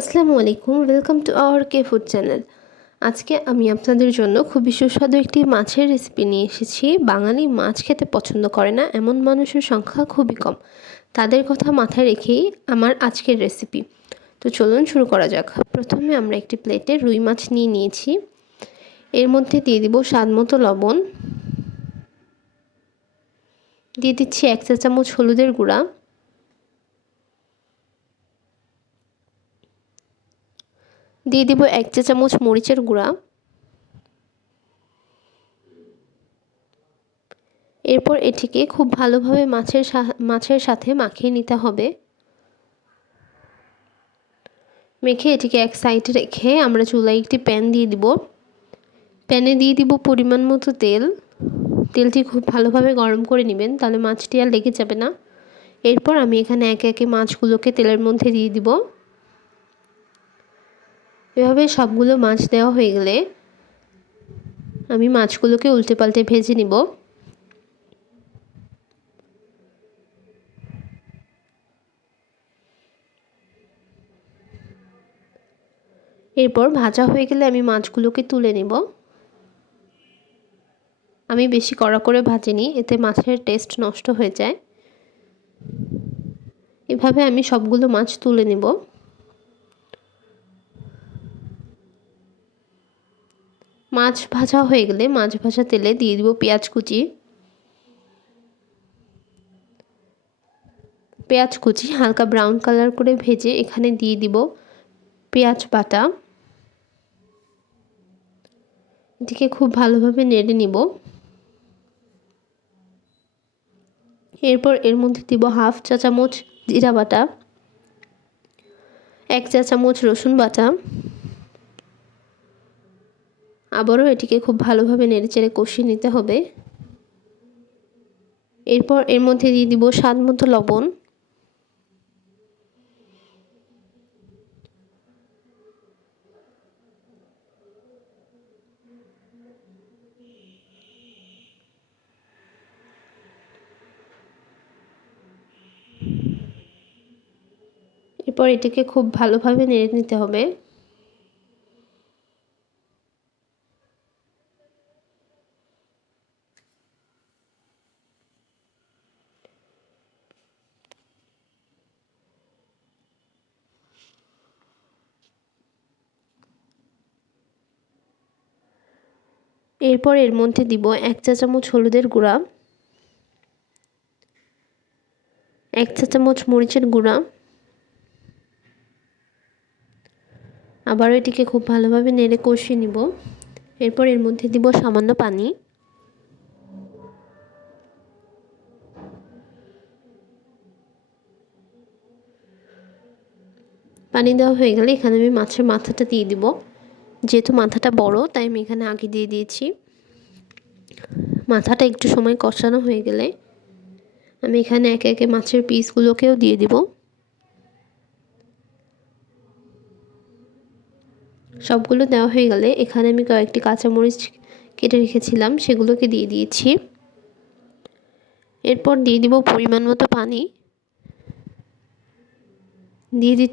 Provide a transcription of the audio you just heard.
আসসালামু আলাইকুম welcome to our K food channel আজকে আমি আপনাদের জন্য খুবই সুস্বাদু একটি মাছের রেসিপি নিয়ে এসেছি। বাঙালি মাছ খেতে পছন্দ করে না, এমন মানুষের সংখ্যা খুবই কম। তাদের কথা মাথায় রেখেই আমার আজকের রেসিপি তো চলুন শুরু করা যাক। প্রথমে আমরা একটি প্লেটে রুই মাছ নিয়ে নিয়েছি। এর মধ্যে দিয়ে দিব স্বাদ মতো লবণ। দিয়ে দিচ্ছি এক চা চামচ হলুদের গুঁড়া। দিয়ে দিব এক চা চামচ মরিচের গুঁড়া। এরপর এটিকে খুব ভালোভাবে মাছের মাছের সাথে মাখিয়ে নিতে হবে। মেখে এটিকে এক সাইডে রেখে আমরা চুলায় একটি প্যান দিয়ে দিব। প্যানে দিয়ে দিব পরিমাণ মতো তেল। তেলটি খুব ভালোভাবে গরম করে নেবেন, তাহলে মাছটি আর লেগে যাবে না। এরপর আমি এখানে একে একে মাছগুলোকে তেলের মধ্যে দিয়ে দিব। এভাবে সবগুলো মাছ দেওয়া হয়ে গেলে আমি মাছগুলোকে উল্টে পাল্টে ভেজে নিব। এরপর ভাজা হয়ে গেলে আমি মাছগুলোকে তুলে নেব। আমি বেশি কড়া করে ভাজিনি, এতে মাছের টেস্ট নষ্ট হয়ে যায়। এভাবে আমি সবগুলো মাছ তুলে নেব। মাছ ভাজা হয়ে গেলে মাছ ভাজা তেলে দিয়ে দিব পেঁয়াজ কুচি। পেঁয়াজ কুচি হালকা ব্রাউন কালার করে ভেজে এখানে দিয়ে দিব পেঁয়াজ বাটা। এটিকে খুব ভালোভাবে নেড়ে নিব। এরপর এর মধ্যে দিব হাফ চা চামচ জিরা বাটা, এক চা চামচ রসুন বাটা। আবারও এটিকে খুব ভালোভাবে নেড়েচেড়ে কষিয়ে নিতে হবে। এরপর এর মধ্যে দিয়ে দিব স্বাদ মতো লবণ। এরপর এটিকে খুব ভালোভাবে নেড়ে নিতে হবে। এরপর এর মধ্যে দিব এক চা চামচ হলুদের গুঁড়া, এক চা চামচ মরিচের গুঁড়া। আবারও এটিকে খুব ভালোভাবে নেড়ে কষিয়ে নিব। এরপর এর মধ্যে দিব সামান্য পানি। পানি দেওয়া হয়ে গেলে এখানে আমি মাছের মাথাটা দিয়ে দিব। যেহেতু মাথাটা বড়, তাই আমি এখানে আগে দিয়ে দিয়েছি। মাথাটা একটু সময় কষানো হয়ে গেলে আমি এখানে একে একে মাছের পিসগুলোকেও দিয়ে দিব। সবগুলো দেওয়া হয়ে গেলে এখানে আমি কয়েকটি কাঁচামরিচ কেটে রেখেছিলাম, সেগুলোকে দিয়ে দিয়েছি। এরপর দিয়ে দিব পরিমাণ মতো পানি। দিয়ে দিচ্ছি